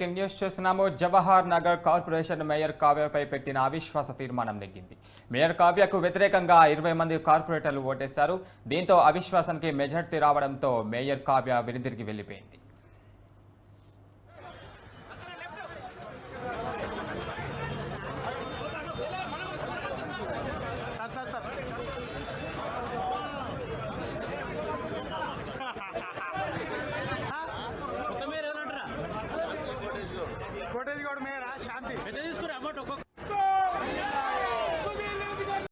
Breaking news చూస్తున్నాము. Jawahar Nagar corporation mayor కావ్యపై పెట్టిన అవిశ్వాస తీర్మానం నెగ్గింది. మేయర్ కావ్యకు వ్యతిరేకంగా 20 మంది కార్పొరేటర్లు ఓటేశారు. దీంతో అవిశ్వాసానికి మెజార్టీ రావడంతో మేయర్ కావ్య వెనుదిరిగి వెళ్లిపోయింది. కోటేజ్ గౌడ్ మేయరా శాంతి